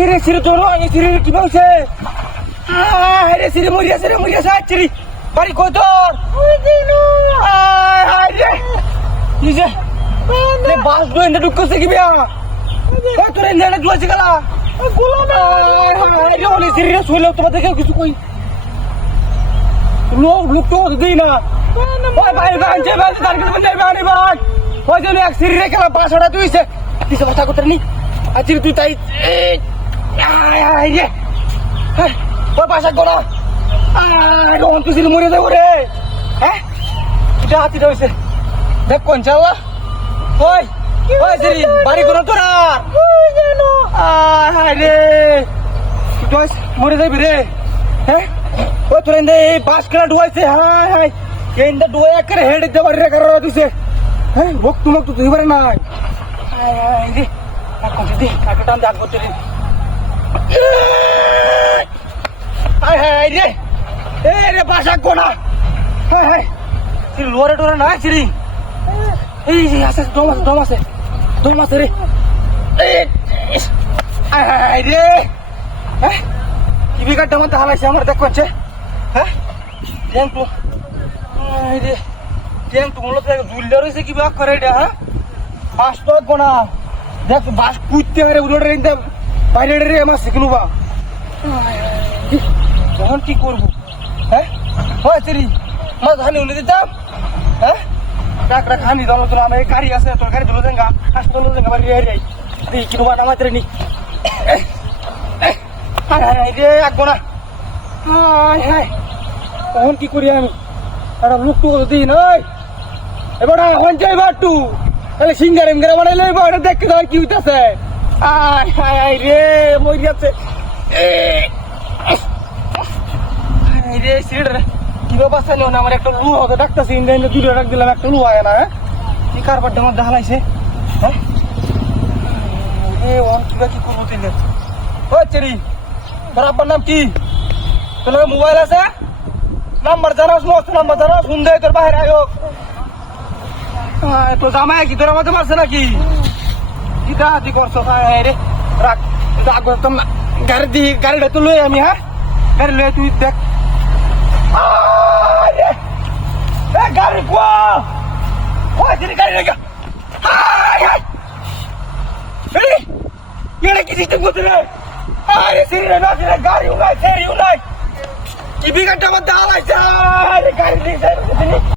রে সিরে তোর এই সিরে কি বলছে রে সিরে মরিয়াছে আচ্ছা বাড়ি কই তোর ওই দিনো হাই রে কি যে রে বাস দোয়েন্ডা ঢুকছে কি বিয়া কই তোর এন্ডা দুয়াছে গলা গোলা না হাই রে ওলি সিরে শুইলো তোমার দেখে কিছু কই লোক তো দেই না ওই ভাই গাঞ্জে ভাই তার কিছু যাইবে আনি ভাই ওই জন্য এক সিরে খেলা বাসটা তুইছে কিছু কথা করতে নি আচ্ছা তুই তাই রে ওই বাসা গোনা রোহন তুই মরে যাবো রে হ্যাঁ এটা হাতি হয়েছে দেখ কোন চাওয়া ওই সিরি বাড়ি কোনো তোর রে তুই মরে যাবি রে হ্যাঁ ওই তোর এই বাস খেলা ডুয়াইছে হাই এন্ডা ডুয়াই একের হেড দেবার রে কারো দিছে হ্যাঁ ভক্ত তুই পারে নাই রে কাকু দিদি কাকু টান দাগ করতে রে হাই রে রে বাসা কোনা হাই লোরে টোরে না চিরি এই যে আছে দম আছে রে হাই রে হ্যাঁ কি বিকারটা মতো হালাইছে আমার দেখ করছে হ্যাঁ ট্যাঙ্ক রে ট্যাঙ্ক মূলত জুললে রয়েছে কি বাক করে এটা হ্যাঁ বাস তো কোনা দেখ বাস কুইতে রে উলোরে বাইরে রে আমার শিখলু বা তখন কি করবো হ্যাঁ হয় তেরি মাছ ধানি উনি দিতাম হ্যাঁ টাকরা খানি দল তোর আমার গাড়ি আছে তোর গাড়ি ধরে দেঙ্গা হাসপাতাল দেঙ্গা বাড়ি রে তুই কিনো বাটা মাত্রে নি হাই রে আঁকবো না হাই তখন কি করি আমি একটা লোক টুকু দিই নয় এবার এখন যাই বাটু তাহলে সিঙ্গার ইঙ্গারা বানাইলে এবার দেখতে দেওয়ার কি হইতেছে হাই রে মরি যাচ্ছে রে সিট কি বাবা নিও না আমার একটা লু হবে ডাক্তারছি ইন্ডিয়ান দুটো ডাক দিলাম একটা লু হয় না হ্যাঁ কি কারবারটা মধ্যে হালাইছে হ্যাঁ ওন কি করবো তুই ও চেরি তোর আব্বার নাম কি তোর মোবাইল আছে নাম্বার জানাস মস্ত নাম্বার জানাস ফোন দেয় তোর বাইরে আয়ো তো জামাই কি তোর আমাকে মারছে নাকি কি দাঁতি করছো রে রাখ গাড়িটা তো লই আমি হ্যাঁ গাড়ি লই তুই দেখ গাড়ি গাড়ি রেখা কি সিস্টেম করতে রে আরে সিঁড়ি না গাড়ি উনাই কি বিঘাটা মধ্যে হালাইছে